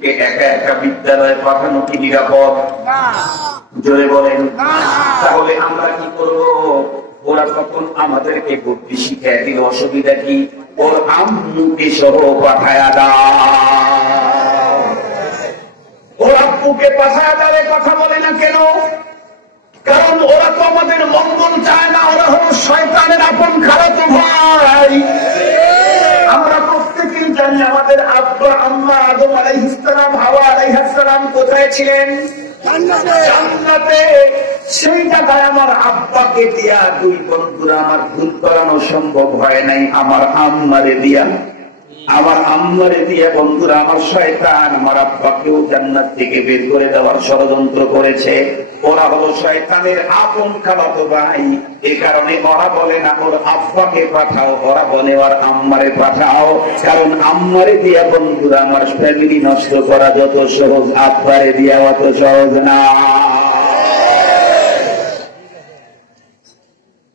শিশুকে একা একা বিদ্যালয়ে পাঠানো কি নিরাপদ? জোরে বলেন। তাহলে আমরা কি করব? ওরা তখন আমাদেরকে বুদ্ধি শিখিয়ে দিল, অসুবিধা কি? ওর আম্মুকে সহ পাঠায়া দাও, ওর আব্বুকে পাঠায়া দাও। কথা বলে না কেন? কারণ ওরা তো আমাদের মঙ্গল চায় না, ওরা হল শয়তানের আপন খালাতো ভাই। আমরা প্রত্যেকেই জানি আমাদের আব্বা আম্মা আদম আলাইহিস সালাম, হাওয়া আলাইহিস সালাম কোথায় ছিলেন? জান্নাতে। সেই জায়গায় আমার আব্বাকে দিয়া দুই বন্ধুরা আমার ভুল করানো সম্ভব হয় নাই। আমার আম্মারে দিয়া বন্ধুরা আমার শয়তান আমার আব্বাকেও জান্নাত থেকে বের করে দেওয়ার ষড়যন্ত্র করেছে। ওরা হলো শয়তানের আপন খালাতো ভাই। এ কারণে ওরা বলে না ওর আব্বাকে পাঠাও, ওরা বলে ওর আম্মারে পাঠাও। কারণ আম্মারে দিয়া বন্ধুরা আমার ফ্যামিলি নষ্ট করা যত সহজ, আব্বারে দিয়া অত সহজ না।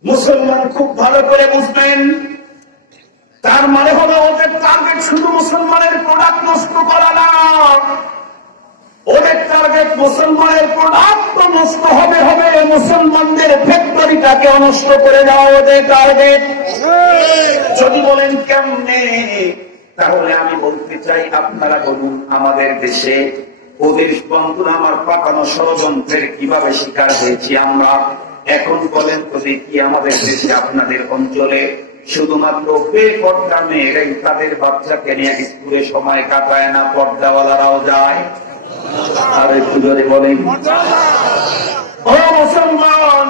মুসলমান খুব ভালো করে বুঝবেন। তার মানে হলো ওদের টার্গেট শুধু মুসলমানের প্রোডাক্ট নষ্ট করা না, ওদের টার্গেট মুসলমানের প্রোডাক্ট নষ্ট হবে মুসলমানদের ফ্যাক্টরিটাকে নষ্ট করে দেওয়া ওদের টার্গেট। যদি বলেন কেমনে, তাহলে আমি বলতে চাই আপনারা বলুন আমাদের দেশে ওদের বন্ধুরা আমার পাকানো ষড়যন্ত্রের কিভাবে শিকার হয়েছি আমরা। এখন বলেন তো দেখি আমাদের দেশে আপনাদের অঞ্চলে শুধুমাত্র বেপর্দা মেয়েরাই তাদের বাচ্চাকে নিয়ে স্কুলে সময় কাটায় না, পর্দাওয়ালারাও যায়? আর একটু জোরে বলেন। ও মুসলমান,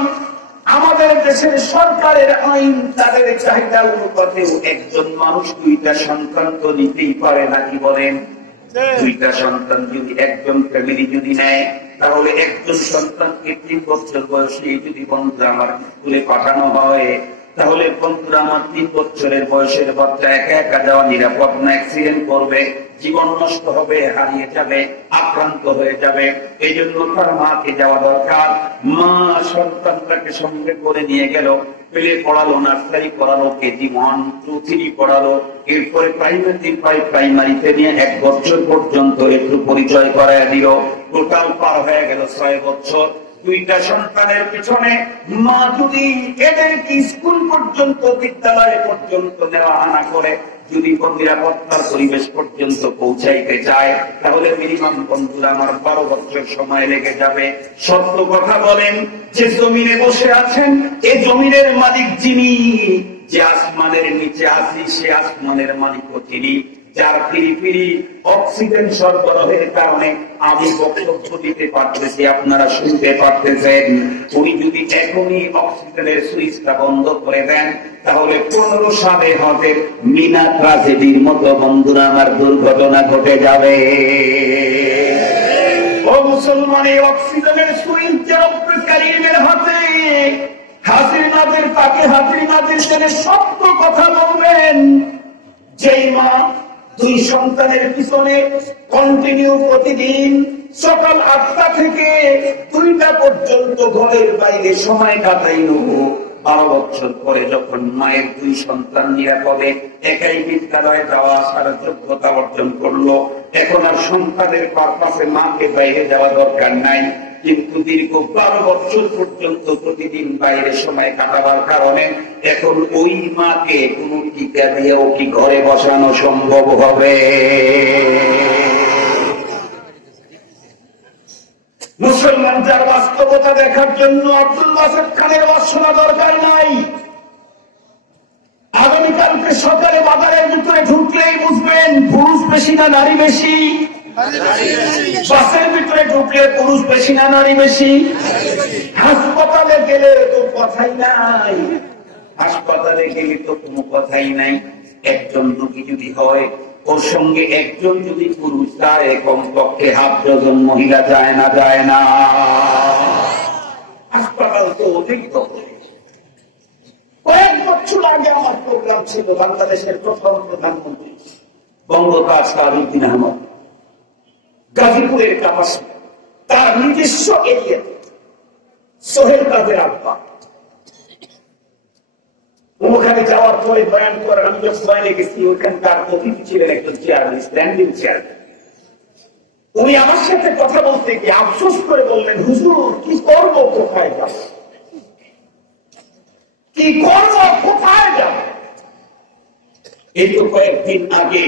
আমাদের দেশের সরকারের আইন তাদের চাহিদা অনুপাতেও একজন মানুষ দুইটা সন্তান তো নিতেই পারে না, কি বলেন? দুইটা সন্তান যদি একজন ফ্যামিলি যদি নেয়, তাহলে একজন সন্তানকে 3 বছর বয়সে যদি বন্ধুরা আমার স্কুলে পাঠানো হয়, তাহলে বন্ধুরা আমার 3 বছরের বয়সের বাচ্চা একা একা যাওয়া নিরাপদ না, অ্যাক্সিডেন্ট করবে, জীবন নষ্ট হবে, হারিয়ে যাবে, আক্রান্ত হয়ে যাবে। এই জন্য তার মাকে যাওয়া দরকার। মা সন্তানটাকে সঙ্গে করে নিয়ে গেল, পেলে পড়ালো, নার্সারি পড়ালো, কেজি 1, 2, 3 পড়ালো, এরপরে প্রাইমারিতে নিয়ে 1 বছর পর্যন্ত একটু পরিচয় করায় দিল। টোটাল পার হয়ে গেল 6 বছর। দুইটা সন্তানের পিছনে মা যদি এদেরকে স্কুল পর্যন্ত, বিদ্যালয় পর্যন্ত নেওয়া আনা করে, যদি নিরাপত্তার পরিবেশ পর্যন্ত পৌঁছাইতে চায়, তাহলে মিনিমাম বন্ধুরা আমার 12 বছর সময় লেগে যাবে। সত্য কথা বলেন, যে জমিনে বসে আছেন, এই জমিনের মালিক যিনি, যে আসমানের নিচে আছি সে আসমানের মালিকও তিনি, যার ফিরি অক্সিজেন সরবরাহের কারণে আমি বক্তব্য দিতে পারতেছি, আপনারা শুনতে পারতেছেন। উনি যদি এখনই অক্সিজেনের সুইচটা বন্ধ করে দেন, তাহলে 15 সালে হবে মিনা ট্রাজেডির মতো বন্ধুরা আমার দুর্ঘটনা ঘটে যাবে। ও মুসলমান, এই অক্সিজেনের সুইচ যে অপকারীদের হাতে, হাজির নাজির তাকে হাজির নাজির জেনে সত্য কথা বলবেন। যেই মা 2 সন্তানের পিছনে কন্টিনিউ প্রতিদিন সকাল 8টা থেকে 2টা পর্যন্ত ঘরের বাইরে সময় কাটাইল, 12 বছর পরে যখন মায়ের 2 সন্তান নিরাপদে একাই বিদ্যালয়ে যাওয়া আসার যোগ্যতা অর্জন করলো, এখন আর সন্তানের পারপাসে মাকে বাইরে যাওয়া দরকার নাই। কিন্তু দীর্ঘ 12 বছর পর্যন্ত প্রতিদিন বাইরে সময় কাটাবার কারণে এখন ওই মাকে কোন টিকা দিয়েও কি ঘরে বসানো সম্ভব হবে? মুসলমান যার বাস্তবতা দেখার জন্য আব্দুল বাসেদ খানের ওয়াজ শোনা দরকার নাই। আগামীকালকে সকালে বাজারের ভিতরে ঢুকলেই বুঝবেন পুরুষ বেশি না নারী বেশি। বাসের ভিতরে ঢুকলে পুরুষ বেশি না নারী বেশি। হাসপাতালে গেলে তো কথাই নাই, হাসপাতালে গেলে তো কোনো কথাই নাই। একজন রোগী যদি হয়, ওর সঙ্গে একজন যদি পুরুষ যায়, কমপক্ষে 1/2 ডজন মহিলা যায় না? যায় না? হাসপাতাল তো অধিক। কয়েক বছর আগে আমার প্রোগ্রাম ছিল বাংলাদেশের প্রথম প্রধানমন্ত্রী বঙ্গতাজ তাজউদ্দিন আহমদ, গাজীপুরের কাপাসি, তার নিজস্ব এরিয়াতে সোহেল তাজের আব্বা। ওখানে যাওয়ার পরে বয়ান করার আমি যখন বয়ানে গেছি, ওইখানকার অতিথি ছিলেন একজন চেয়ারম্যান, স্ট্যান্ডিং চেয়ারম্যান। উনি আমার সাথে কথা বলতে গিয়ে আফসোস করে বললেন, হুজুর কি করবো, কোথায় যাব, কি করবো, কোথায় যাব। এই তো কয়েকদিন আগে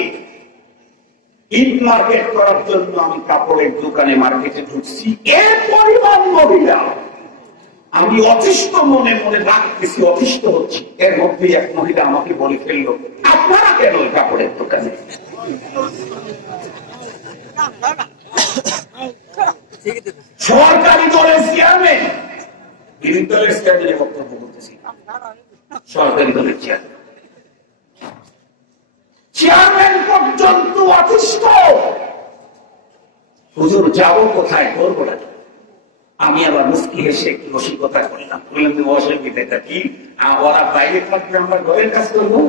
ঈদ মার্কেট করার জন্য আমি কাপড়ের দোকানে মার্কেটে ঢুকছি, এর পরিমাণ মহিলা, আমি অতিষ্ঠ মনে মনে ডাকতেছি, অতিষ্ঠ হচ্ছি। এর মধ্যে এক মহিলা আমাকে বলে ফেললো, আপনারা কেন ওই কাপড়ের দোকানে? সরকারি দলের চেয়ারম্যান, বিরোধী দলের চেয়ারম্যানের বক্তব্য বলতেছি, সরকারি দলের চেয়ারম্যান, চেয়ারম্যান পর্যন্ত অতিষ্ঠ। হুজুর যাবো কোথায়, করবো না। আমি আবার মুস্কি হেসে একটু রসিকতা করলাম, বললাম তুমি অসুবিধাটা কি, ওরা বাইরে থাকবে, আমরা ঘরের কাজ করবো,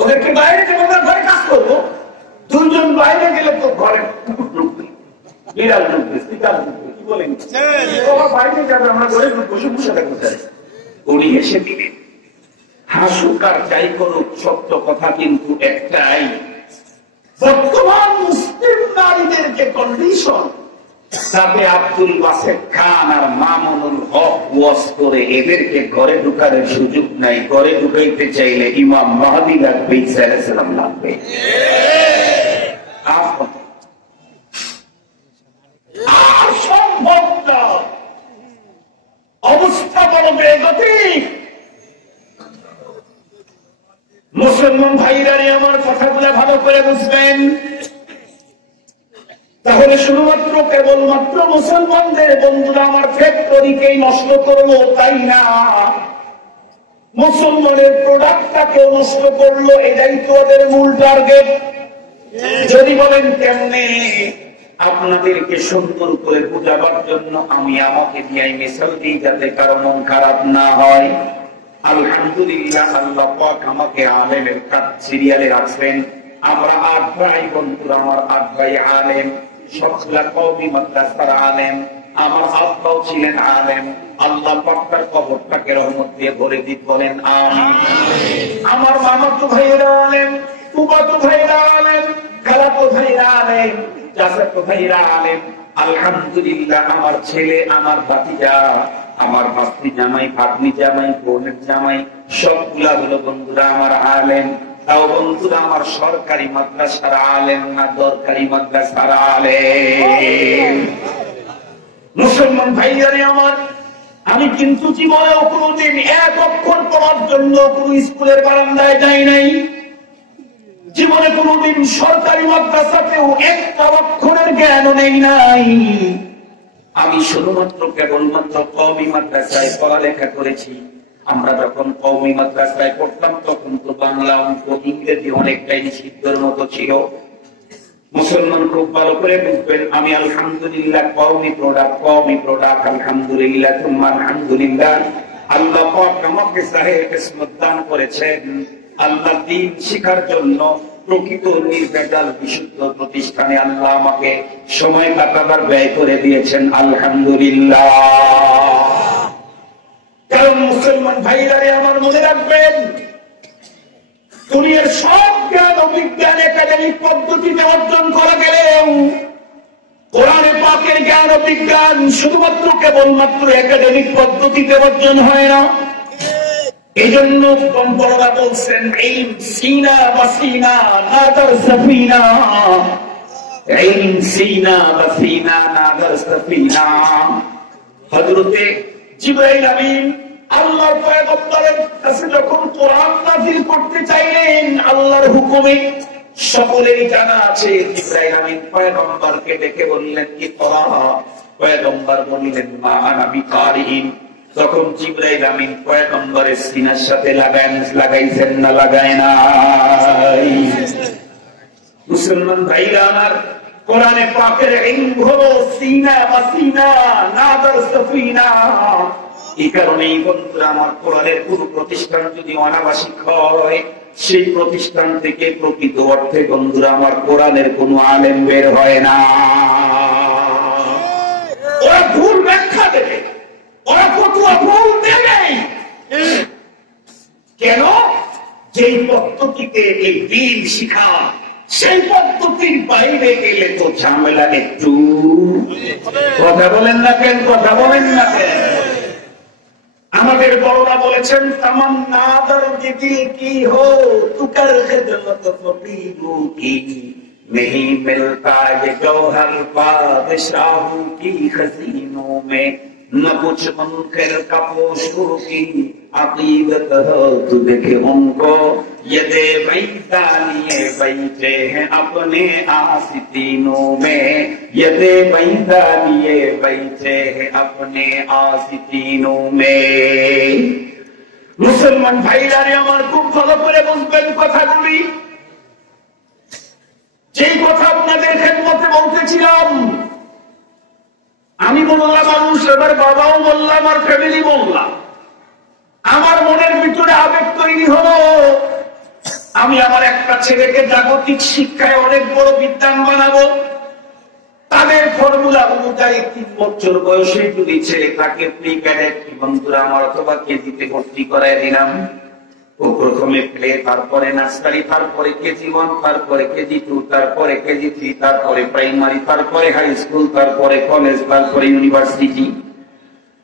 ওদেরকে বাইরে থেকে আমরা ঘরে কাজ করবো। দুজন বাইরে গেলে তো ঘরে ঢুকবে, বিড়াল ঢুকবে, শিকাল ঢুকবে, কি বলেন, বাইরে যাবে, আমরা ঘরে বসে বসে থাকতে চাই। উনি হেসে দিলেন, হাসুক আর যাই করুক, সত্য কথা কিন্তু একটাই, বর্তমান মুসলিম নারীদের যে কন্ডিশন, তাতে আব্দুল বাসেদ খান আর মামুনুল হক ওয়াজ করে এদেরকে ঘরে ঢুকানোর সুযোগ নাই। ঘরে ঢুকাইতে চাইলে ইমাম মাহদী লাগবে, ঈসা আলাইহিস সালাম লাগবে। আর সম্ভব না, অবস্থা বড় বেগতিক। মুসলমান ভাইরা আমার কথাগুলো ভালো করে বুঝবেন, তাহলে শুধুমাত্র কেবলমাত্র মুসলমানদের বন্ধুরা আমার ফ্যাক্টরিকেই নষ্ট করলো তাই না, মুসলমানের প্রোডাক্টটাকেও নষ্ট করলো, এটাই তো ওদের মূল টার্গেট। যদি বলেন কেমনে, আপনাদেরকে সুন্দর করে বোঝাবার জন্য আমি আমাকে দিয়ে মিশাল দিই, যাতে কারো মন খারাপ না হয়। আলহামদুলিল্লাহ, আল্লাহ পাক আমাকে আলেমের কাজ সিরিয়ালে রাখবেন। আমরা 8 ভাই বন্ধুরা, আমার 8 ভাই আলেম, সবগুলা কওমি মাদ্রাসার আলেম। আমার আব্বাও ছিলেন আলেম, আল্লাহ পাক তার কবরটাকে রহমত দিয়ে ভরে দিন, বলেন আমিন। আমার মামাতো ভাইয়েরা আলেম, ফুফাতো ভাইয়েরা আলেম, খালাতো ভাইয়েরা আলেম, চাচাতো ভাইয়েরা আলেম। আলহামদুলিল্লাহ, আমার ছেলে, আমার ভাতিজা, আমার ভাস্তি জামাই, ভাগ্নি জামাই, বোনের জামাই, সবগুলা হলো বন্ধুরা আমার আলেম। তাও বন্ধুরা আমার সরকারি মাদ্রাসার আলেম না, দরকারি মাদ্রাসার আলেম। মুসলমান ভাইয়ারে আমার, আমি কিন্তু জীবনেও কোনোদিন এক অক্ষর পড়ার জন্য কোন স্কুলের বারান্দায় যাই নাই। জীবনে কোনোদিন সরকারি মাদ্রাসাতেও একটা অক্ষরের জ্ঞানও নেই নাই। আমি শুধুমাত্র কেবলমাত্র কওমি মাদ্রাসায় পড়ালেখা করেছি। আমরা যখন কওমি মাদ্রাসায় পড়তাম তখন তো বাংলা, অঙ্ক, ইংরেজি অনেকটাই নিষিদ্ধের মতো ছিল। মুসলমান খুব ভালো করে বুঝবেন, আমি আলহামদুলিল্লাহ কওমি প্রোডাক্ট, আলহামদুলিল্লাহ তুম্মা আলহামদুলিল্লাহ। আল্লাহ পাক আমাকে সাহেব কিসমত দান করেছেন। আল্লাহ দ্বীন শিখার জন্য প্রকৃত নির্ভেজাল বিশুদ্ধ প্রতিষ্ঠানে আল্লাহ আমাকে সময় কাটাবার ব্যয় করে দিয়েছেন, আলহামদুলিল্লাহ। কারণ মুসলমান ভাইরারে আমার মনে রাখবেন, দুনিয়ার সব জ্ঞান ও বিজ্ঞান একাডেমিক পদ্ধতিতে অর্জন করা গেলেও কোরআনে পাকের জ্ঞান ও বিজ্ঞান শুধুমাত্র কেবলমাত্র একাডেমিক পদ্ধতিতে অর্জন হয় না। এই জন্য পরম্পরা বলছেন, ইলম সিনা বাসিনা নাদার সাফিনা, ইলম সিনা বাসিনা নাদার সাফিনা। হযরতে জিবরাইল আমিন আল্লাহর পয়গম্বরের কাছে যখন কোরআন নাযিল করতে চাইলেন আল্লাহর হুকুমে, সকলেরই জানা আছে জিবরাইল আমিন পয়গম্বরকে ডেকে বললেন, ইকরা। পয়গম্বর বললেন, মা আনা বিকারিন। তখন জিবরাইল আমিন পয়গম্বরের সিনার সাথে লাগাইছেন না লাগায় নাই? মুসলমান ভাইরা আমার, কোরআনে পাকের ইলম হলো সিনা বাসিনা নাদার সাফিনা। এই কারণেই বন্ধুরা আমার, কোরআনের কোন প্রতিষ্ঠান যদি অনাবাসিক হয়, সেই প্রতিষ্ঠান থেকে প্রকৃত অর্থে বন্ধুরা আমার কোরআনের কোন আলেম বের হয় না। ওরা ভুল ব্যাখ্যা দেবে, ওরা ফতোয়া ভুল দেবে। কেন? যেই পদ্ধতিতে এই দিন শিখা, সেই পদ্ধতির বাইরে গেলে তো ঝামেলা একটু। কথা বলেন না কেন? কথা বলেন না কেন? আমাদের বড়রা বলেছেন, তামান্না দর্দ দিল কি হো তুকার খিদমত ফকিরু কি, नहीं मिलता ये जौहर बादशाहों की खजीनों में, न कुछ मुनकर का पोशों की अकीदत हो तू देखे उनको, ये दे बैठा लिए बैठे हैं अपने आस्तीनों में, ये दे बैठा लिए बैठे हैं अपने आस्तीनों में। मुसलमान भाईरा रे আমার খুব ভালো করে বুঝবেন কথাগুলি। যে কথা আপনাদের খেদমতে বলতেছিলাম, আমি বললাম মানুষ, এবার বাবাও বললাম আর ফ্যামিলি বললাম, আমার মনের ভিতরে আবেগ তৈরি হলো, আমি আমার একটা ছেলেকে জাগতিক শিক্ষায় অনেক বড় বিদ্বান বানাবো। তাদের ফর্মুলা অনুযায়ী 3 বছর বয়সে যদি ছেলেটাকে প্রি ক্যাডেট বন্ধুরা আমার অথবা কেজিতে ভর্তি করায় দিলাম, ও প্রথমে প্লে, তারপরে নার্সারি, তারপরে কেজি 1, তারপরে কেজি 2, তারপরে কেজি 3, তারপরে প্রাইমারি, তারপরে হাই স্কুল, তারপরে কলেজ, তারপরে ইউনিভার্সিটি।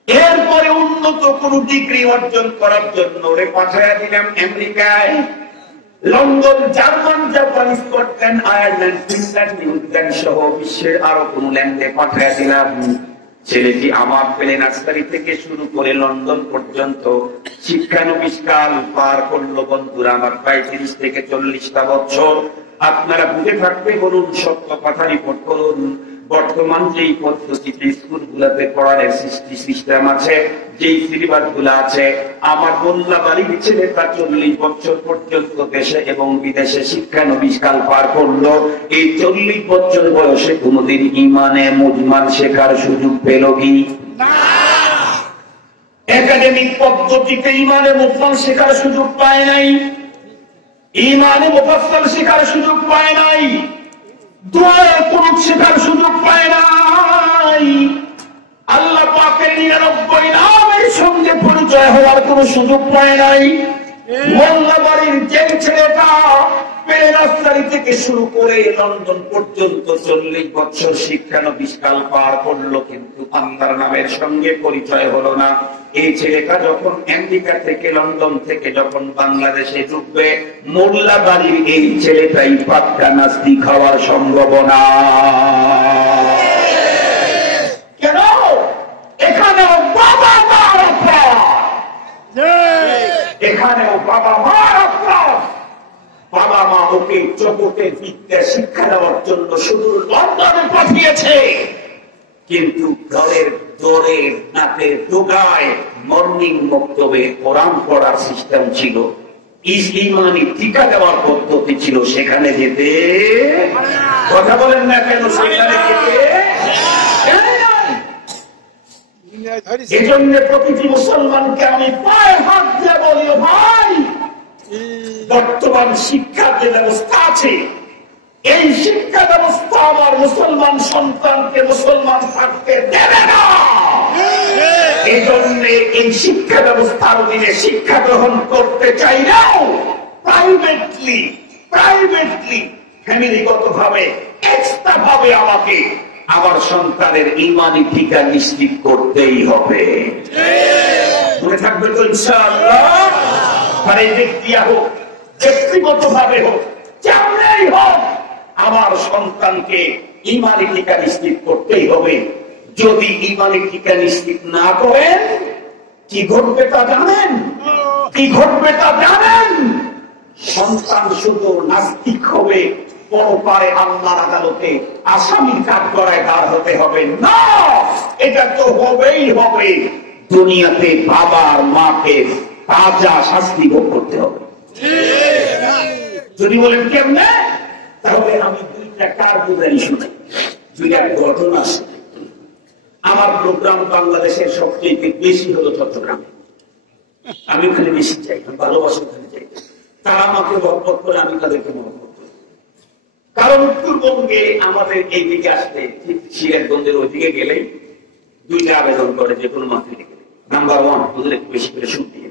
এরপরে উন্নত কোন ডিগ্রি অর্জন করার জন্য ওরে পাঠাইয়া দিলাম আমেরিকায়, London, German, Japan, Scotland, Ireland, Finland, New Zealand সহ বিশ্বের আরো কোন ল্যান্ডে পাঠাইয়া দিলাম। ছেলেটি আমার প্লে নার্সারি থেকে শুরু করে লন্ডন পর্যন্ত শিক্ষানবিষ্কাল পার করলো বন্ধুরা আমার, প্রায় 30 থেকে 40টা বছর। আপনারা বুঝে থাকবে বলুন, সত্য কথা রিপোর্ট করুন। বর্তমান যেই পদ্ধতিতে স্কুলগুলোতে পড়ার সিস্টেম আছে, যেই সিলেবাস গুলো আছে, আমার মোল্লা বাড়ির ছেলেটা 40 বছর পর্যন্ত দেশে এবং বিদেশে শিক্ষানবিষ্কাল পার করলো। এই 40 বছর বয়সে কোনদিন ইমানে মুজমান শেখার সুযোগ পেল কি? একাডেমিক পদ্ধতিতে ইমানে মুজমান শেখার সুযোগ পায় নাই, ইমানে মুফাসসাল শেখার সুযোগ পায় নাই, দুয়ার কুনুত শেখার সুযোগ পায় নাই, আল্লাহ পাকের 99 নামের সঙ্গে পরিচয় হওয়ার কোন সুযোগ পায় নাই। মোল্লা বাড়ির যে ছেলেটা প্লে নার্সারি থেকে শুরু করে লন্ডন পর্যন্ত 40 বছর শিক্ষানবিষ্কাল পার করলো, কিন্তু আল্লাহর নামের সঙ্গে পরিচয় হলো না। এই ছেলেটা যখন আমেরিকা থেকে, লন্ডন থেকে যখন বাংলাদেশে ঢুকবে, মোল্লা বাড়ির এই ছেলেটাই পাক্কা নাস্তিক হওয়ার সম্ভাবনা। কেন? এখানেও বাবা মার অপরাধ, এখানেও বাবা মার অপরাধ। বাবা মা ওকে জগতে বিদ্যা শিক্ষা দেওয়ার জন্য শুধু লন্ডনে পাঠিয়েছে, কিন্তু ঘরের দরে নাতে ঢোকায় মর্নিং বক্তব্যে কোরআন পড়ার সিস্টেম ছিল, ইসলামী টিকা দেওয়ার পদ্ধতি ছিল, সেখানে যেতে। কথা বলেন না কেন? সেখানে যেতে। এজন্য প্রতিটি মুসলমানকে আমি পায়ে হাত দিয়ে বলি, ভাই, বর্তমান শিক্ষার যে ব্যবস্থা আছে, এই শিক্ষা ব্যবস্থা আমার মুসলমান সন্তানকে মুসলমান থাকতে দেবে না। এই জন্য এই শিক্ষা ব্যবস্থার অধীনে শিক্ষা গ্রহণ করতে চাইলেও প্রাইভেটলি ফ্যামিলিগত ভাবে এক্সট্রা ভাবে আমাকে আমার সন্তানের ইমানি টিকা নিশ্চিত করতেই হবে। মনে থাকবে তো ইনশাআল্লাহ? আর এই ব্যক্তিয়া হোক, ব্যক্তিগত ভাবে হোক, যেমনই হোক, আমার সন্তানকে ইমানি টিকা নিশ্চিত করতেই হবে। যদি ইমানি টিকা নিশ্চিত না করেন, কি ঘটবে তা জানেন? কি ঘটবে তা জানেন? সন্তান শুধু নাস্তিক হবে, পরপারে আল্লাহর আদালতে আসামির কাঠগড়ায় দাঁড় হতে হবে না। এটা তো হবেই হবে, দুনিয়াতে বাবার মাকে তাজা শাস্তি ভোগ করতে হবে। যদি বলেন কেমনে, তাহলে আমি 2টা কারগুজারি শুনাই, 2টা ঘটনা শুনাই। আমার প্রোগ্রাম বাংলাদেশের সবচেয়ে বেশি হলো চট্টগ্রামে। আমি ওখানে বেশি চাই, ভালোবাসা ওখানে চাই। তারা আমাকে মহব্বত করে, আমি তাদেরকে মহব্বত করি। কারণ উত্তরবঙ্গে আমাদের এই দিকে আসতে, সিরাজগঞ্জের ওই দিকে গেলেই 2টা আবেদন করে যে কোনো মাত্রে গেলে। নাম্বার 1, ওদের একটু বেশি করে সুদ দিয়ে,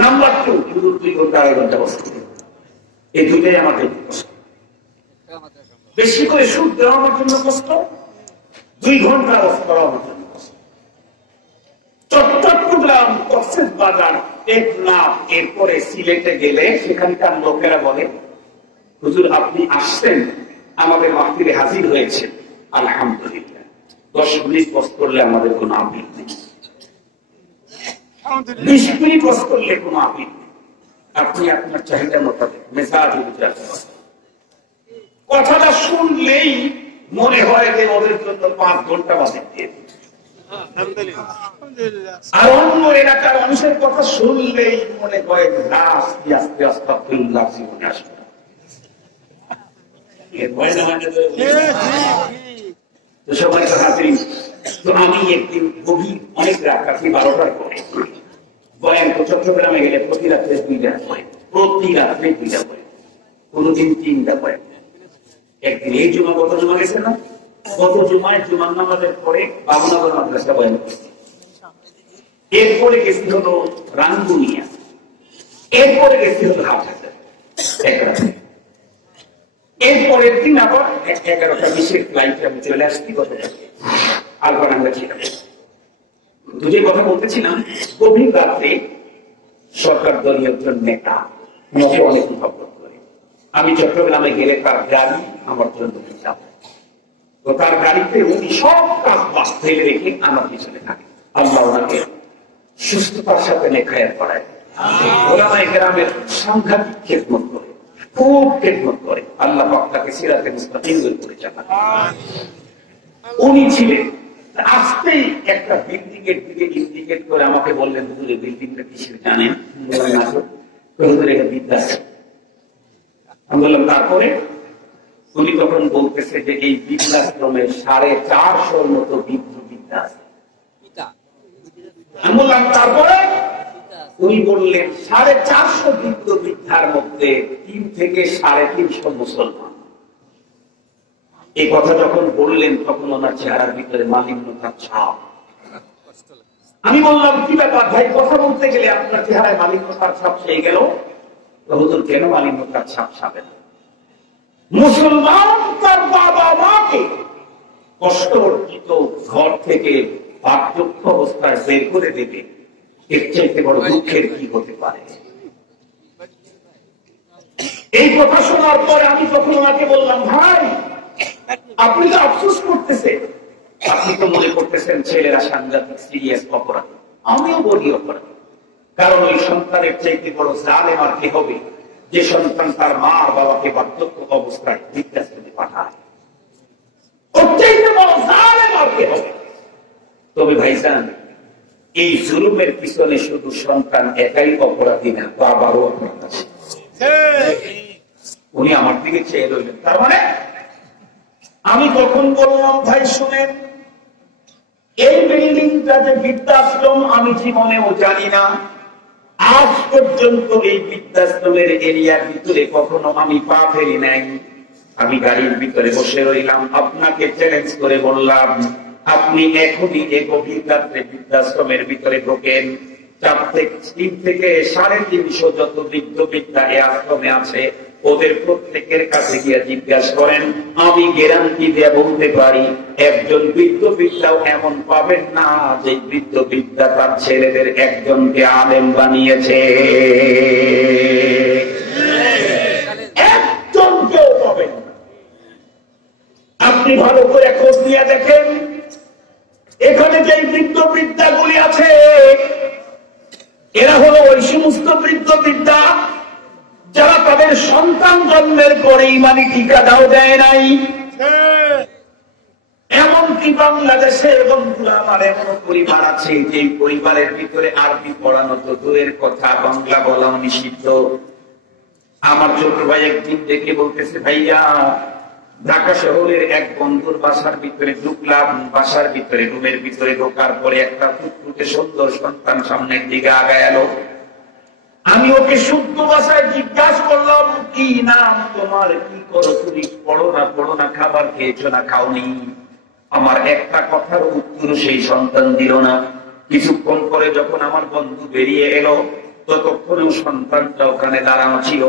নাম্বার 2, শুধু 2 ঘন্টা 2.5 ঘন্টা বসতে, এই দুইটাই আমাদের কষ্ট। বেশি করে সুদ দেওয়া আমার জন্য কষ্ট, 2 ঘন্টা বসতে করা আমার জন্য কষ্ট। চট্টগ্রাম, কক্সবাজার, টেকনাফ, এরপরে সিলেটে গেলে সেখানকার লোকেরা বলে, হুজুর আপনি আসছেন, আমাদের মাহফিলে হাজির হয়েছে, আলহামদুলিল্লাহ। 10 মিনিট বস করলে আমাদের কোনো আপিল নেই, 20 মিনিট বস করলে কোনো আপিল নেই। আপনি আপনার চাহিদা মোতাবেক মেজাজ বুঝার কথাটা শুনলেই মনে হয় যে ওদের জন্য 5 ঘন্টা বাজে দিয়ে, আর অন্য এলাকার মানুষের কথা শুনলেই মনে হয় আস্তে আস্তে আস্তাগফিরুল্লাহ জীবনে আসবে। সবাই তো হাজির। তো আমি একদিন গভীর অনেক রাত, রাত্রি 12টার পরে বয়ান, তো চট্টগ্রামে গেলে প্রতি রাত্রে 2টা বয়ান, প্রতি রাত্রে 2টা বয়ান, কোনদিন 3টা বয়ান। একদিন এই জুমা, গত জুমা গেছে না, গত জুমায় জুমার নামাজের পরে বাবুনগর মাদ্রাসা বয়ান করছি, এরপরে গেছি হলো রাঙ্গুনিয়া, এরপরে গেছি হলো হাটহাজার এক রাত্রে, এরপরের দিন আবার 11টা 20 ফ্লাইটে আমি চলে আসছি গতকালকে আলবার আমরা ছিলাম। যে কথা বলতেছিলাম, গভীর রাত্রে সরকার দলীয় একজন নেতা আমাকে অনেক উদ্ভাবন করে, আমি চট্টগ্রামে গেলে তার গাড়ি আমার জন্য যাব, তো তার গাড়িতে উনি সব কাজ বাস ফেলে রেখে আমার পিছনে থাকে। আল্লাহ ওনাকে সুস্থতার সাথে নেখায়াত করায়। ওলামায়ে কেরামের সাংঘাতিক খেদমত করে, খুব খেদমত করে। আল্লাহ পাক তাকে সিরাতে মুস্তাকিম করে চালান। উনি ছিলেন, আসতেই একটা বিল্ডিং এর দিকে ইন্ডিকেট করে আমাকে বললেন, হুজুর এই বিল্ডিংটা কিসের জানেন? হুজুর এটা বৃদ্ধাশ্রম। আমি বললাম তারপরে? উনি তখন বলতেছে যে এই বৃদ্ধাশ্রমে 450 মতো বৃদ্ধ বৃদ্ধা আছে। আমি বললাম তারপরে? উনি বললেন 450 বৃদ্ধ বৃদ্ধার মধ্যে 3 থেকে 350 মুসলমান। এই কথা যখন বললেন তখন ওনার চেহারার ভিতরে মালিন্যতার ছাপ। আমি বললাম কি ব্যাপার ভাই, কথা বলতে গেলে আপনার চেহারায় মালিন্যতার ছাপ সেই গেল? হুজুর কেন মালিন্যতার ছাপ ছাবে না? মুসলমান তার বাবা মাকে কষ্ট অর্জিত ঘর থেকে বার্ধক্য অবস্থায় বের করে দেবে, এর চাইতে বড় দুঃখের কি হতে পারে? এই কথা শোনার পরে আমি তখন ওনাকে বললাম, ভাই আপনি তো আফসোস করতেছেন, আপনি তো মনে করতেছেন ছেলেরা সাংঘাতিক সিরিয়াস অপরাধ। আমিও বলি অপরাধ, কারণ ওই সন্তানের চাইতে বড় জালেম আর কে হবে যে সন্তান তার মা বাবাকে বার্ধক্য অবস্থায় বৃদ্ধাশ্রমে পাঠায়? ওর চাইতে বড় জালেম আর কে হবে? তবে ভাইজান, এই জুলুমের পিছনে শুধু সন্তান একাই অপরাধী না, বাবারও অপরাধ আছে। উনি আমার দিকে চেয়ে রইলেন। তার মানে আমি তখন বললাম, ভাই শুনেন, এই বিল্ডিংটা যে বৃদ্ধাশ্রম আমি জীবনেও জানি না, আজ পর্যন্ত এই বৃদ্ধাশ্রমের এরিয়ার ভিতরে কখনো আমি পা ফেলি নাই। আমি গাড়ির ভিতরে বসে রইলাম, আপনাকে চ্যালেঞ্জ করে বললাম, আপনি এখনই এই গভীর রাত্রে বৃদ্ধাশ্রমের ভিতরে ঢোকেন, 3 থেকে 350 যত বৃদ্ধ বৃদ্ধা এই আশ্রমে আছে, ওদের প্রত্যেকের কাছে গিয়ে জিজ্ঞাসা করেন, আমি গ্যারান্টি দিয়ে বলতে পারি একজন বৃদ্ধ বৃদ্ধাও এমন পাবেন না যে বৃদ্ধ বৃদ্ধা তার ছেলেদের একজনকে আলেম বানিয়েছে। একজনকেও পাবেন না। আপনি ভালো করে খোঁজ নিয়ে দেখেন, এখানে যে বৃদ্ধ বৃদ্ধাগুলি আছে, এরা হলো ওই সমস্ত বৃদ্ধ বৃদ্ধা যারা তাদের সন্তান জন্মের পরে ইমানি টিকাটাও দেয় নাই। এমনকি বাংলাদেশে বন্ধুরা আমার এমন পরিবার আছে যে পরিবারের ভিতরে আরবি পড়ানো তো দূরের কথা, বাংলা বলাও নিষিদ্ধ। আমার ছোট ভাই একদিন দেখে বলতেছে, ভাইয়া ঢাকা শহরের এক বন্ধুর বাসার ভিতরে ঢুকলাম, বাসার ভিতরে রুমের ভিতরে ঢোকার পরে একটা ফুটফুটে সুন্দর সন্তান সামনের দিকে আগায় এলো। আমি ওকে শুদ্ধ ভাষায় জিজ্ঞাসা করলাম, কি নাম তোমার, কি করো তুমি, পড়ো না, খাবার খেয়েছো না খাওনি? আমার একটা কথার উত্তর সেই সন্তান দিল না। কিছুক্ষণ পরে যখন আমার বন্ধু বেরিয়ে এলো, ততক্ষণেও সন্তানটা ওখানে দাঁড়ানো ছিল।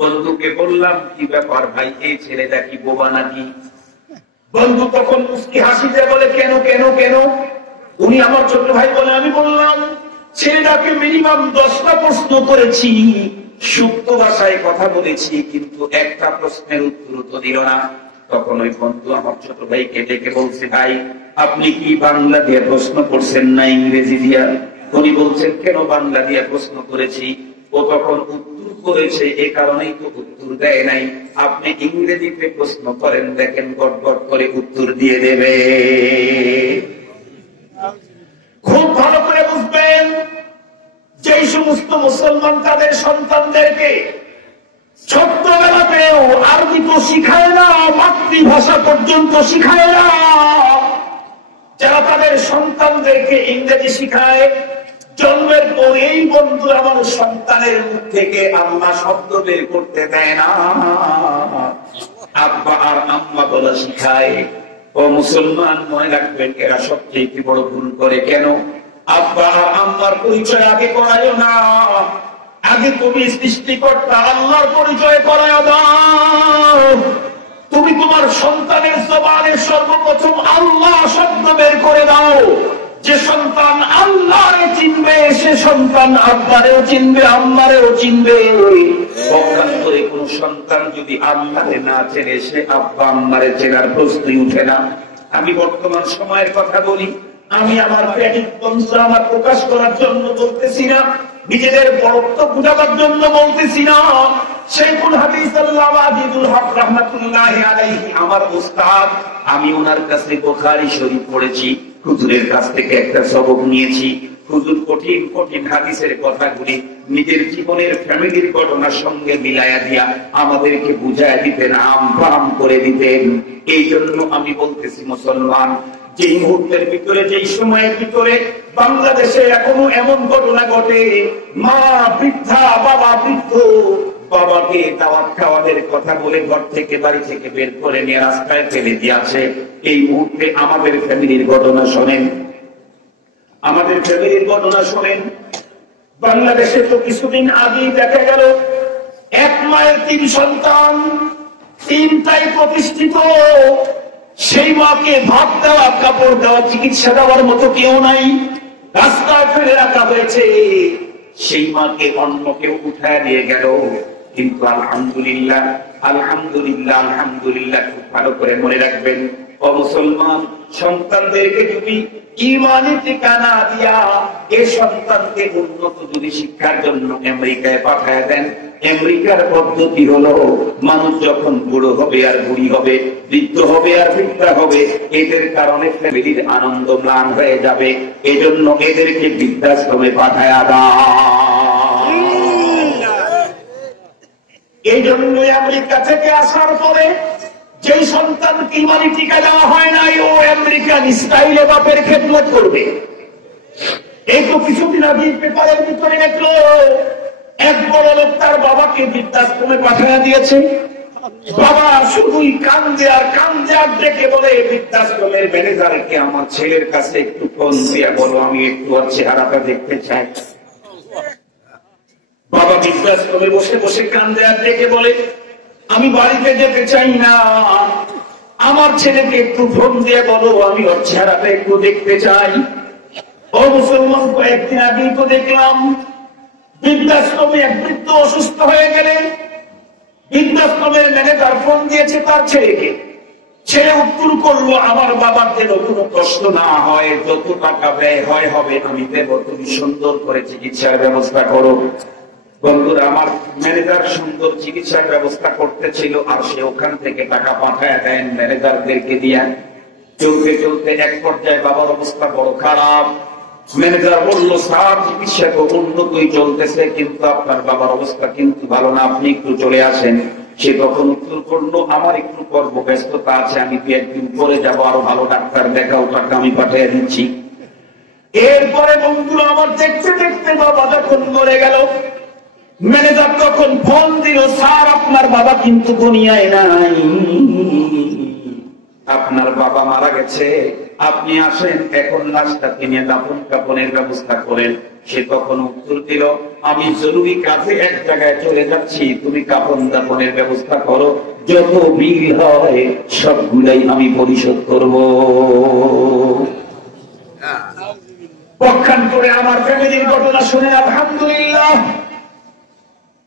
বন্ধুকে বললাম, কি ব্যাপার ভাই, এই ছেলেটা কি বোবা নাকি? বন্ধু তখন মুস্কি হাসিতে বলে, কেন কেন কেন? উনি আমার ছোট ভাই বলে, আমি বললাম ছেলেটাকে মিনিমাম 10টা প্রশ্ন করেছি, শুদ্ধ ভাষায় কথা বলেছি, কিন্তু একটা প্রশ্নের উত্তর তো দিল না। তখন ওই বন্ধু আমার ছোট ভাইকে ডেকে বলছে, ভাই আপনি কি বাংলা দিয়ে প্রশ্ন করছেন না ইংরেজি দিয়া? উনি বলছেন, কেন বাংলা দিয়ে প্রশ্ন করেছি? ও তখন উত্তর করেছে, এ কারণেই তো উত্তর দেয় নাই। আপনি ইংরেজিতে প্রশ্ন করেন, দেখেন গট গট করে উত্তর দিয়ে দেবে। খুব ভালো করে বুঝবেন, যেই সমস্ত মুসলমান তাদের সন্তানদেরকে ছোট্টবেলাতেও আরবি তো শিখায় না, মাতৃভাষা পর্যন্ত শিখায় না, যারা তাদের সন্তানদেরকে ইংরেজি শিখায়, জন্মের পরেই বন্ধু আমার সন্তানের মুখ থেকে আম্মা শব্দ বের করতে দেয় না, আব্বা আর আম্মা বলা শিখায়। ও মুসলমান, মনে রাখবেন, এরা সবচেয়ে বড় ভুল করে। কেন? আব্বা আর আম্মার পরিচয় আগে করায়ও না, আগে তুমি সৃষ্টিকর্তা আল্লাহর পরিচয় করায় দাও। তুমি তোমার সন্তানের জবানে সর্বপ্রথম আল্লাহ শব্দ বের করে দাও। যে সন্তান আল্লাহরে চিনবে, সে সন্তান আব্বারেও চিনবে, আম্মারেও চিনবে। পক্ষান্তরে কোন সন্তান যদি আল্লাহরে না চেনে, সে আব্বা আম্মারে চেনার প্রশ্নই উঠে না। আমি বর্তমান সময়ের কথা বলি, আমি আমার প্যাটিক বন্ধুরা আমার প্রকাশ করার জন্য বলতেছি না, নিজেদের বড়ত্ব বুঝাবার জন্য বলতেছি না। শেখুল হাদিস আল্লামা আজিজুল হক রাহমাতুল্লাহি আলাইহি আমার উস্তাদ, আমি ওনার কাছে বুখারী শরীফ পড়েছি, হুজুরের কাছ থেকে একটা সবক নিয়েছি। হুজুর কঠিন কঠিন হাদিসের কথাগুলি নিজের জীবনের ফ্যামিলির ঘটনার সঙ্গে মিলায়া দিয়া আমাদেরকে বুঝায় দিতেন, আম করে দিতেন। এই জন্য আমি বলতেছি, মুসলমান, যেই মুহূর্তের ভিতরে, যেই সময়ের ভিতরে বাংলাদেশে এখনো এমন ঘটনা ঘটে, মা বৃদ্ধা, বাবা বৃদ্ধ, বাবাকে দাওয়াত খাওয়াদের কথা বলে ঘর থেকে, বাড়ি থেকে বের করে নিয়ে রাস্তায় ফেলে দিয়েছে। এই মুহূর্তে আমাদের ফ্যামিলির ঘটনা শোনেন, আমাদের ফ্যামিলির ঘটনা শোনেন। বাংলাদেশে তো কিছুদিন আগেই দেখা গেল, এক মায়ের 3 সন্তান, 3টাই প্রতিষ্ঠিত। সেই মাকে ভাত দেওয়া, কাপড় দেওয়া, চিকিৎসা দেওয়ার মতো কেউ নাই, রাস্তায় ফেলে রাখা হয়েছে। সেই মাকে অন্য কেউ উঠায় দিয়ে গেল। কিন্তু আলহামদুলিল্লাহ, আলহামদুলিল্লাহ, আলহামদুলিল্লাহ, খুব ভালো করে মনে রাখবেন, ও মুসলমান, সন্তানদেরকে যদি ঈমানি ঠিকানা দিয়া এই সন্তানকে উন্নত যদি শিক্ষার জন্য আমেরিকায় পাঠায় দেন, আমেরিকার পদ্ধতি হলো, মানুষ যখন বুড়ো হবে আর বুড়ি হবে, বৃদ্ধ হবে আর বৃদ্ধা হবে, এদের কারণে ফ্যামিলির আনন্দ ম্লান হয়ে যাবে। এজন্য এদেরকে বৃদ্ধাশ্রমে পাঠায় দেয়। এই জন্যই আমেরিকা থেকে আসার পরে যে সন্তানকে ঈমানি টিকা দেওয়া হয় নাই, ও আমেরিকান স্টাইলে বাপের খেদমত করবে। এই তো কিছুদিন আগে পেপারের ভিতরে দেখলো, এক বড় লোক তার বাবাকে বৃদ্ধাশ্রমে পাঠিয়ে দিয়েছে। বাবা শুধুই কান্দে আর কান্দে আর ডেকে বলে, বৃদ্ধাশ্রমের ম্যানেজারকে আমার ছেলের কাছে একটু ফোন দিয়ে বলো, আমি একটু ওর চেহারাটা দেখতে চাই। বাবা বৃদ্ধাশ্রমে বসে বসে কান্দে আর ডেকে বলে, আমি বাড়িতে যেতে চাই না, আমার ছেলেকে একটু ফোন দিয়ে বলো, আমি ওর চেহারাটা একটু দেখতে চাই। ও মুসলমান, কয়েকদিন আগেই তো দেখলাম বৃদ্ধাশ্রমে এক বৃদ্ধ অসুস্থ হয়ে গেলেন। বৃদ্ধাশ্রমের ম্যানেজার ফোন দিয়েছে তার ছেলেকে। ছেলে উত্তর করলো, আমার বাবার যেন কোনো কষ্ট না হয়, যত টাকা ব্যয় হয় হবে আমি দেব, তুমি সুন্দর করে চিকিৎসার ব্যবস্থা করো। বন্ধুরা, আমার ম্যানেজার সুন্দর চিকিৎসার ব্যবস্থা করতেছিল, আর সে ওখান থেকে টাকা পাঠায় দেন ম্যানেজারদেরকে দিয়া। চলতে চলতে এক পর্যায়ে বাবার অবস্থা বড় খারাপ। ম্যানেজার বলল, স্যার চিকিৎসা তো উন্নতই চলতেছে, কিন্তু আপনার বাবার অবস্থা কিন্তু ভালো না, আপনি একটু চলে আসেন। সে তখন উত্তর করলো, আমার একটু কর্মব্যস্ততা আছে, আমি 2 দিন পরে যাবো, আরো ভালো ডাক্তার দেখাও, টাকা আমি পাঠিয়ে দিচ্ছি। এরপরে বন্ধুরা আমার, দেখতে দেখতে বাবা যখন মরে গেল, ম্যানেজার তখন ফোন দিল, স্যার আপনার বাবা কিন্তু দুনিয়ায় নাই, আপনার বাবা মারা গেছে, আপনি আসেন এখন লাশটা কিনে দাফন কাফনের ব্যবস্থা করেন। সে তখন উত্তর দিল, আমি জরুরি কাজে এক জায়গায় চলে যাচ্ছি, তুমি কাফন দাফনের ব্যবস্থা করো, যত বিল হয় সবগুলাই আমি পরিশোধ করব। পক্ষান্তরে আমার ফ্যামিলির ঘটনা শুনে আলহামদুলিল্লাহ,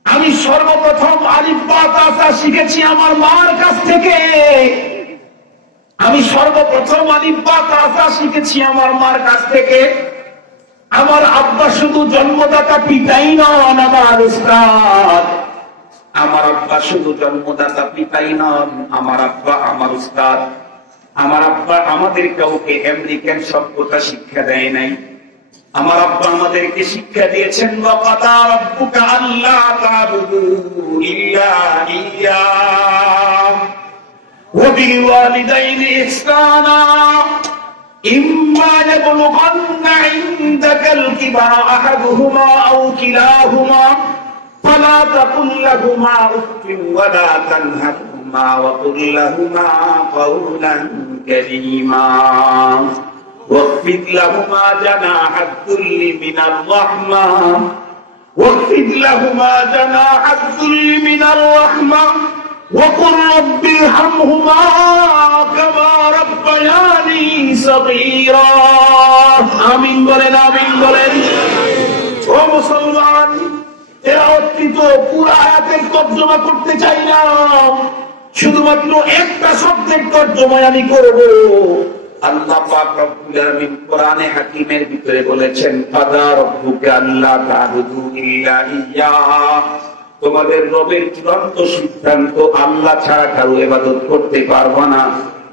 আমি সর্বপ্রথম আলিফ বা তা তা শিখেছি আমার মার কাছ থেকে। আমি সর্বপ্রথম আলিফ বা তা তা শিখেছি আমার মার কাছ থেকে। আমার আব্বা শুধু জন্মদাতা পিতাই নন, আমার উস্তাদ। আমার আব্বা শুধু জন্মদাতা পিতাই নন, আমার আব্বা আমার উস্তাদ। আমার আব্বা আমাদের কাউকে আমেরিকান সভ্যতা শিক্ষা দেয় নাই। আমার আব্বা আমাদেরকে শিক্ষা দিয়েছেন, ওয়াকাদা রাব্বুকা আল্লা তা'বুদু ইল্লা ইয়্যাহু ওয়া বিল ওয়ালিদাইনি ইহসানা ইম্মা ইয়াবলুগান্না ইনদাকাল কিবারা আহাদুহুমা আও কিলাহুমা ফালা তাকুল লাহুমা উফফিন ওয়া লা তানহারহুমা ওয়া কুল লাহুমা কাওলান কারীমা واخفض لهما جناح الذل من الرحمة واخفض لهما جناح الذل من الرحمة وقل رب ارحمهما كما ربياني صغيرا آمين বলেন, আমিন বলেন। ও মুসলমান, এরা অতীত পুরো আয়াতের তর্জমা করতে চাই না, শুধুমাত্র একটা শব্দের তর্জমা আমি করব। আল্লাহ পাক রব্বুল আলামিন কোরআনে হাকিমের ভিতরে বলেছেন, ফাদা রব্বুকা আল্লা তা'বুদু ইল্লা ইয়্যাহু, তোমাদের রবের চূড়ান্ত সিদ্ধান্ত আল্লাহ ছাড়া কারো ইবাদত করতে পারবে না।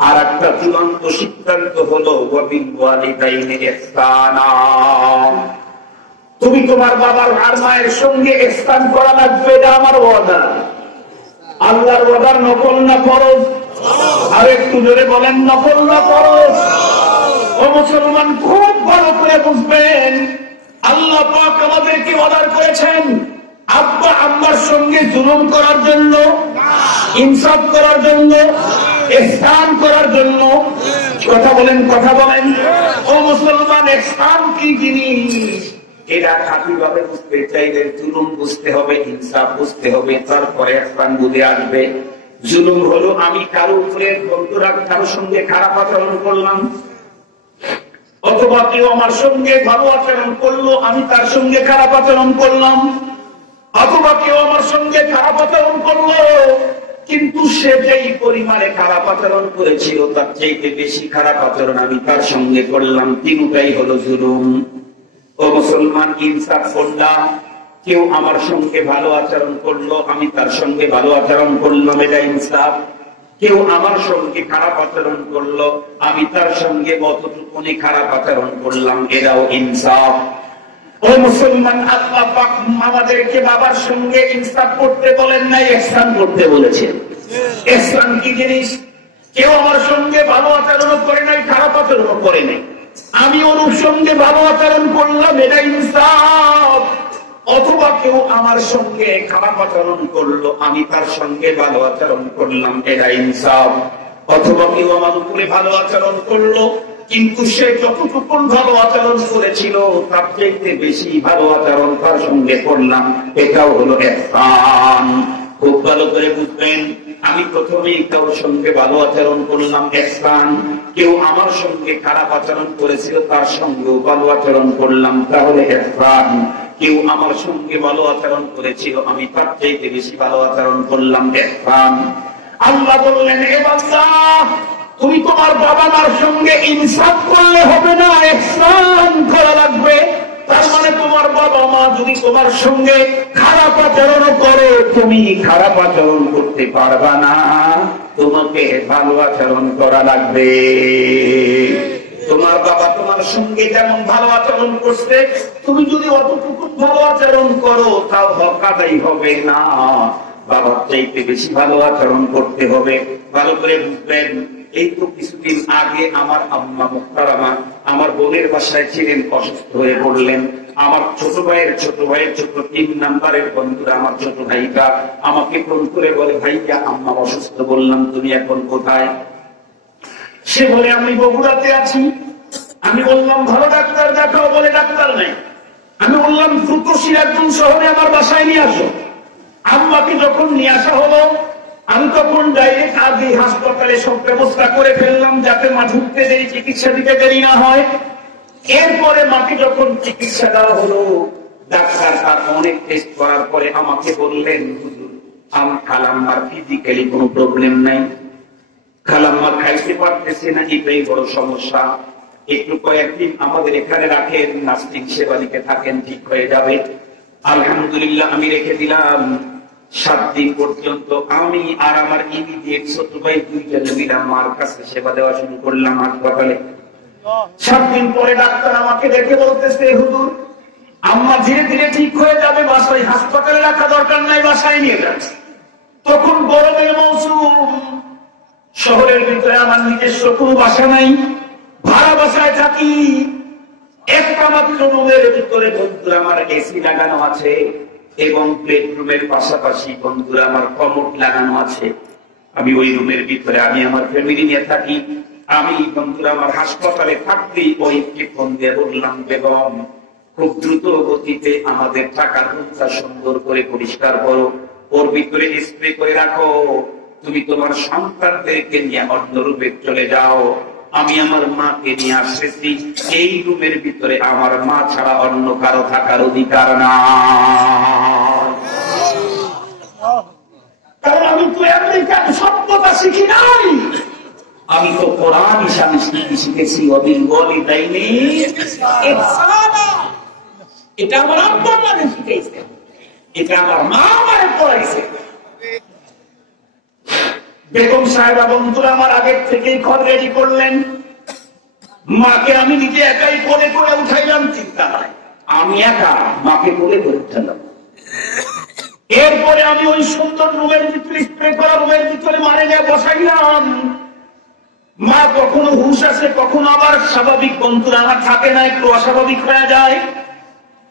আর একটা চূড়ান্ত সিদ্ধান্ত হলো ওয়া বিল ওয়ালিদাইনি ইহসানা, তুমি তোমার বাবার আর মায়ের সঙ্গে ইহসান করা লাগবে। এটা আমার ওয়াদা। আল্লাহর ওয়াদার নকল না ফরজ? আর একটু জোরে বলেন, নকল না ফরজ? ও মুসলমান, খুব ভালো করে বুঝবেন, আল্লাহ পাক আমাদেরকে অর্ডার করেছেন আব্বা আম্মার সঙ্গে জুলুম করার জন্য, ইনসাফ করার জন্য, ইহসান করার জন্য। কথা বলেন, কথা বলেন। ও মুসলমান, ইহসান কি জিনিস? এরা খাঁটিভাবে বুঝতে চাইলে জুলুম বুঝতে হবে, ইনসাফ বুঝতে হবে, তারপরে ইহসান বুঝে আসবে। জুলুম হলো আমি কারো উপরে কারো সঙ্গে খারাপ আচরণ করলাম, অথবা কেউ আমার সঙ্গে ভালো আচরণ করলো, আমি তার সঙ্গে খারাপ আচরণ করলাম, অথবা কেউ আমার সঙ্গে খারাপ আচরণ করলো কিন্তু সে যেই পরিমাণে খারাপ আচরণ করেছিল তার চাইতে বেশি খারাপ আচরণ আমি তার সঙ্গে করলাম, তিনটাই হলো জুলুম। ও মুসলমান, ইনসাফ করলাম, কেউ আমার সঙ্গে ভালো আচরণ করলো, আমি তার সঙ্গে ভালো আচরণ করলাম, এটা ইনসাফ। কেউ আমার সঙ্গে খারাপ আচরণ করলো, আমি তার সঙ্গে অতটুকুনি খারাপ আচরণ করলাম, এটাও ইনসাফ। ও মুসলমান, আল্লাহ পাক আমাদেরকে বাবার সঙ্গে ইনসাফ করতে বলেন নাই, ইহসান করতে বলেছেন। ইহসান কি জিনিস? কেউ আমার সঙ্গে ভালো আচরণ করে নাই, খারাপ আচরণ করে নাই, আমি ওর সঙ্গে ভালো আচরণ করলাম, এটা ইনসাফ। অথবা কেউ আমার সঙ্গে খারাপ আচরণ করলো, আমি তার সঙ্গে ভালো আচরণ করলাম, এটা ইনসাফ। অথবা কেউ আমার উপরে ভালো আচরণ করলো কিন্তু সে যতটুকু ভালো আচরণ করেছিল তার চাইতে বেশি ভালো আচরণ তার সঙ্গে করলাম, এটাও হলো ইহসান। খুব ভালো করে বুঝবেন, আমি প্রথমেই কারোর সঙ্গে ভালো আচরণ করলাম, ইহসান। কেউ আমার সঙ্গে খারাপ আচরণ করেছিল তার সঙ্গেও ভালো আচরণ করলাম, তাহলে ইহসান। কেউ আমার সঙ্গে ভালো আচরণ করেছিল, আমি তার চাইতে বেশি ভালো আচরণ করলাম, ইহসান। আল্লাহ বললেন, এ বান্দা, তুমি তোমার বাবা মার সঙ্গে ইনসাফ করলে হবে না, ইহসান করা লাগবে। তার মানে তোমার বাবা মা যদি তোমার সঙ্গে খারাপ আচরণ করে, তুমি খারাপ আচরণ করতে পারবা না, তোমাকে ভালো আচরণ করা লাগবে। তোমার বাবা তোমার সঙ্গে যেমন ভালো আচরণ করছে, তুমি যদি অতটুকু ভালো আচরণ করো তাও হক আদায় হবে না, বাবার চাইতে বেশি ভালো আচরণ করতে হবে। ভালো করে বুঝবেন, এই তো কিছুদিন আগে আমার আম্মা মুহতারামা আমার বোনের বাসায় ছিলেন, অসুস্থ হয়ে পড়লেন। আমার ছোট ভাইয়ের ছোট 3 নাম্বারের বন্ধুরা, আমার ছোট ভাইটা আমাকে ফোন করে বলে, ভাইয়া আম্মা অসুস্থ, বললাম তুমি এখন কোথায়? সে বলে আমি বগুড়াতে আছি। আমি বললাম ভালো ডাক্তার দেখাও, বলে ডাক্তার নেই। আমি বললাম দ্রুত সিরাজগঞ্জ শহরে আমার বাসায় নিয়ে আসো। আম্মাকে যখন নিয়ে আসা হলো, আমি তখন ডাইরেক্ট আগে হাসপাতালে সব ব্যবস্থা করে ফেললাম যাতে মা ঢুকতে দেরি, চিকিৎসা দিতে দেরি না হয়। এরপরে মাকে যখন চিকিৎসা দেওয়া হলো, ডাক্তার তার অনেক টেস্ট করার পরে আমাকে বললেন, হুজুর খালাম্মার ফিজিক্যালি কোনো প্রবলেম নাই, খালাম্মা খাইতে পারতেছে না, এটাই বড় সমস্যা। একটু কয়েকদিন আমাদের এখানে রাখেন, নার্সিং সেবা দিতে থাকেন, ঠিক হয়ে যাবে। আলহামদুলিল্লাহ আমি রেখে দিলাম। 7 দিন পর্যন্ত আমি আর আমার ইমিডিয়েট ছোট ভাই দুইজনে মিলাম মার কাছে সেবা দেওয়া শুরু করলাম হাসপাতালে। 7 দিন পরে ডাক্তার আমাকে দেখে বলতেছে, হুজুর আম্মা ধীরে ধীরে ঠিক হয়ে যাবে, বাসায় হাসপাতালে রাখা দরকার নাই, বাসায় নিয়ে যাচ্ছে। তখন গরমের মৌসুম, শহরের ভিতরে আমার নিজস্ব কোনো বাসা নাই, ভাড়া বাসায় থাকি। একটা মাত্র রুমের ভিতরে বন্ধুরা আমার এসি লাগানো আছে এবং বেডরুমের পাশাপাশি বন্ধুরা আমার কমোড লাগানো আছে। আমি ওই রুমের ভিতরে আমি আমার ফ্যামিলি নিয়ে থাকি। আমি বন্ধুরা আমার হাসপাতালে থাকতেই ওইকে ফোন দিয়ে বললাম, বেগম খুব দ্রুত গতিতে আমাদের টাকার রুমটা সুন্দর করে পরিষ্কার করো, ওর ভিতরে স্প্রে করে রাখো, তুমি তোমার সন্তানদেরকে নিয়ে অন্য রুমে চলে যাও, আমি আমার মাকে নিয়ে আসতেছি। এই রুমের ভিতরে আমার মা ছাড়া অন্য কারো থাকার অধিকার না। কারণ আমি তো আমেরিকান সভ্যতা শিখি নাই, আমি তো কোরআন ইসলাম শিখেছি। এটা আমার আব্বা মানে শিখেছে, এটা আমার মা মানে পড়াইছে। বেগম সাহেবা বন্ধুরা আমার আগের থেকেই ঘর রেডি করলেন। মাকে আমি নিজে একাই কোলে করে উঠাইলাম, চিন্তা নাই, আমি একা মাকে কোলে করে উঠালাম। এরপরে আমি ওই সুন্দর রুমের ভিতরে স্প্রে করা রুমের ভিতরে মারে নিয়ে বসাইলাম। মা কখনো হুঁশ আসে, কখনো আবার স্বাভাবিক বন্ধুরা আমার থাকে না, একটু অস্বাভাবিক হয়ে যায়।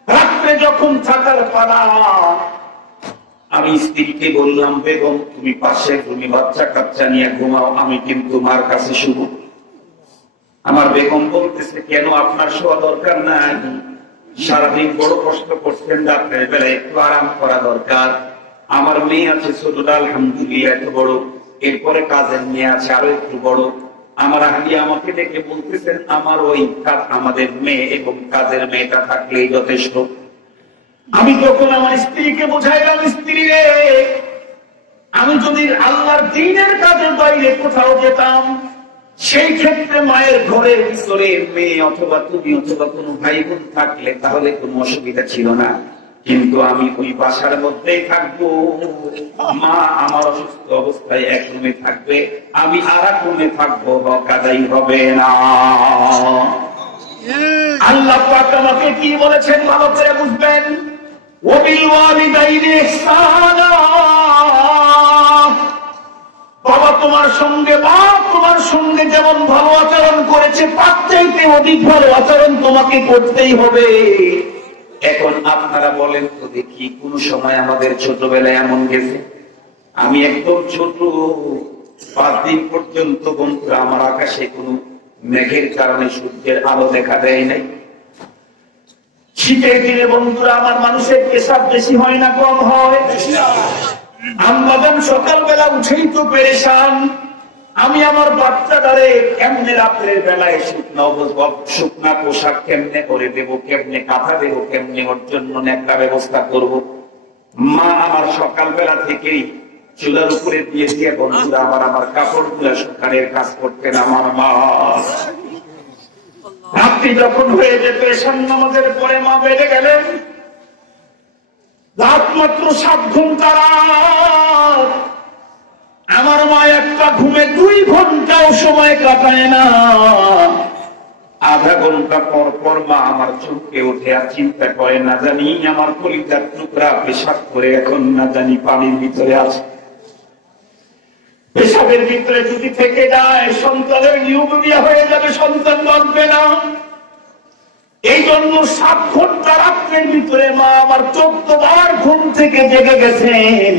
রাত্রে যখন থাকার পালা, আমি স্ত্রীকে বললাম, বেগম তুমি পাশে তুমি বাচ্চা কাচ্চা নিয়ে ঘুমাও, আমি কিন্তু মার কাছে শুভ। আমার বেগম বলতেছে, কেন আপনার শোয়া দরকার নাই, সারাদিন বড় কষ্ট করছেন, রাত্রের বেলা একটু আরাম করা দরকার। আমার মেয়ে আছে ছোটটা, আলহামদুলিল্লাহ এত বড়, এরপরে কাজের মেয়ে আছে আরো একটু বড়। আমার আহলিয়া আমাকে দেখে বলতেছেন, আমার ওই আমাদের মেয়ে এবং কাজের মেয়েটা থাকলেই যথেষ্ট। আমি যখন আমার স্ত্রীকে বুঝাইলাম, স্ত্রী রে, আমি যদি আল্লাহর দ্বীনের কাজে বাইরে কোথাও যেতাম, সেই ক্ষেত্রে মায়ের ঘরের ভিতরে মেয়ে অথবা তুমি অথবা কোনো ভাই বোন থাকলে তাহলে কোনো অসুবিধা ছিল না, কিন্তু আমি ওই বাসার মধ্যেই থাকবো। মা আমার অসুস্থ অবস্থায় এক রুমে থাকবে, আমি আর এক রুমে থাকবো, কাদাই হবে না। আল্লাহ পাক আমাকে কি বলেছেন ভালো করে বুঝবেন। বাবা তোমার সঙ্গে, বাপ তোমার সঙ্গে যেমন ভালো আচরণ করেছে, তার চাইতে অধিক ভালো আচরণ তোমাকে করতেই হবে। এখন আপনারা বলেন তো দেখি, কোন সময় আমাদের ছোটবেলায় এমন গেছে? আমি একদম ছোট, 5 দিন পর্যন্ত বন্ধুরা আমার আকাশে কোনো মেঘের কারণে সূর্যের আলো দেখা দেয় নাই। শীতের দিনে বন্ধুরা আমার মানুষের পেশাব বেশি হয় না কম হয়? আম্মাজান সকালবেলা উঠেই তো পেরেশান, আমি আমার বাচ্চাটারে কেমনে রাত্রের বেলায় শুকনা পোশাক কেমনে করে দেবো, কেমনে কাঁথা দেবো, কেমনে ওর জন্য একটা ব্যবস্থা করব। মা আমার সকালবেলা থেকেই চুলার উপরে দিয়ে দিয়ে বন্ধুরা আমার কাপড় গুলা শুকানের কাজ করতেন আমার মা। রাত্রি যখন হয়ে যেত এশার নামাজের পরে মা বেড়ে গেলেন, রাত মাত্র 7 ঘন্টা রাত, আমার মা একটা ঘুমে 2 ঘন্টাও সময় কাটায় না। আধা ঘন্টা পর পর মা আমার চোখে উঠে আর চিন্তা করে, না জানি আমার কলিজার টুকরা পেশাব করে এখন না জানি পানির ভিতরে আছে, পেশাবের ভিতরে যদি থেকে যায় সন্তানের নিউমোনিয়া হয়ে যাবে, সন্তান বাঁচবে না। এই জন্য 7 ঘন্টা রাত্রের ভিতরে মা আমার 14 বার ঘুম থেকে জেগে গেছেন।